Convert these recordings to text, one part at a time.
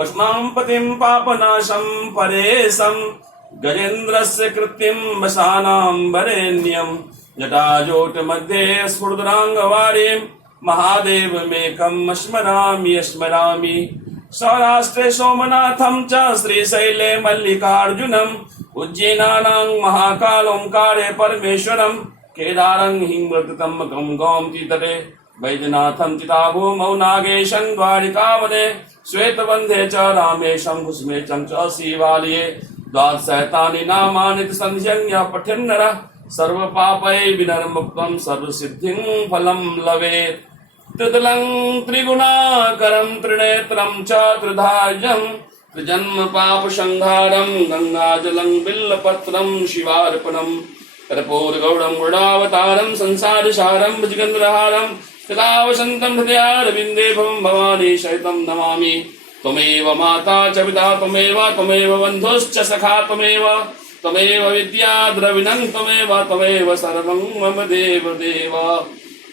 पशुमां पतिं पापनाशं परेशं गजेन्द्रस्य कृत्तिं वसानां वरेण्यं जटाजोटमध्ये स्फुरदराङ्गवारीं महादेवमेकं स्मरामि स्मरामि। सौराष्ट्रे सोमनाथं च श्रीशैले मल्लिकार्जुनम् उज्जैनानां महाकालोंकारे परमेश्वरं केदारं हिमृतम्बकं गोमतीतटे वैद्यनाथं चिताभूमौ नागेशं द्वारिकावने श्वेतबन्धे च रामेशं कुसुमेशं च शिवालये द्वादशैतानि नामानि संध्यं पठन् नरः सर्वपापैः विनिर्मुक्तं सर्वसिद्धिं फलं लभेत्। त्रिदलं त्रिगुणाकरं त्रिनेत्रं च त्रिधार्यं त्रिजन्म पाप संहारं गंगाजलं बिल्लपत्रं शिवार्पणं कर्पूरगौरं गुणावतारं संसारसारं भुजगेन्द्रहारं सदा वसन्तं हृदयारविन्दे भवं भवानी सहितं नमामि। त्वमेव माता च पिता त्वमेव बन्धुश्च सखा त्वमेव विद्या द्रविणं त्वमेव सर्वं मम देव देव।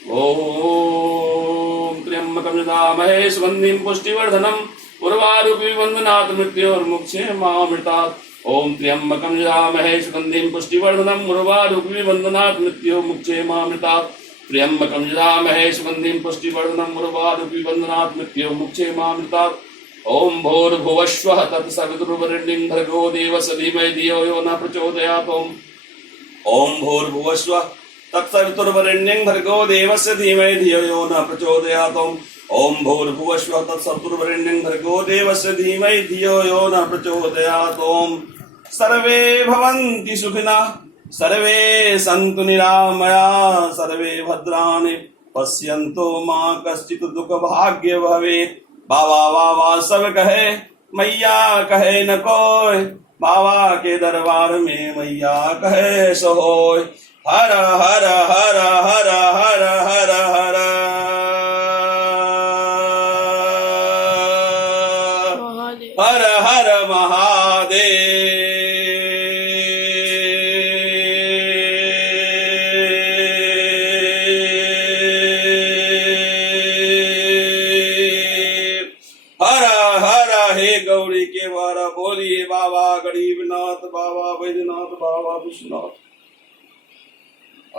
ॐ त्र्यम्बकं यजामहे सुगन्धिं पुष्टिवर्धनम् उर्वारुकमिव बन्धनात् मृत्योर्मुक्षेमामृतात्। ॐ त्र्यम्बकं यजामहे सुगन्धिं पुष्टिवर्धनम् उर्वारुकमिव बन्धनात् मृत्योर्मुक्षेमामृतात्। त्र्यम्बकं यजामहे सुगन्धिं पुष्टिवर्धनम् उर्वारुकमिव बन्धनात् मृत्योर्मुक्षेमामृतात्। ॐ भूर्भुवस्वः तत्सवितुर्वरेण्यं भर्गो देवस्य धीमहि धियो यो न प्रचोदयात्। ॐ भूर्भुवस्वः तत्सवितुर्वरेण्यं भर्गो देवस्य धीमहि धियो यो न प्रचोदयात्। ॐ भूर्भुवस्वः तत्सवितुर्वरेण्यं भर्गो देवस्य धीमहि धियो यो न प्रचोदयात्। सर्वे भवन्ति सुखिनः सर्वे सन्तु निरामयाः सर्वे भद्राणि पश्यन्तु मा कश्चित् दुःखभाग्य भवेत्। बाबा बाबा सब कहे मैया कहे न कोई बाबा के दरबार में मैया कहे सो होय। हर हर हर हर हर हर हर हर हर महादेव। हर हर हे गौरी के वारा बोलिए बाबा गरीबनाथ बाबा वैद्यनाथ बाबा विश्वनाथ।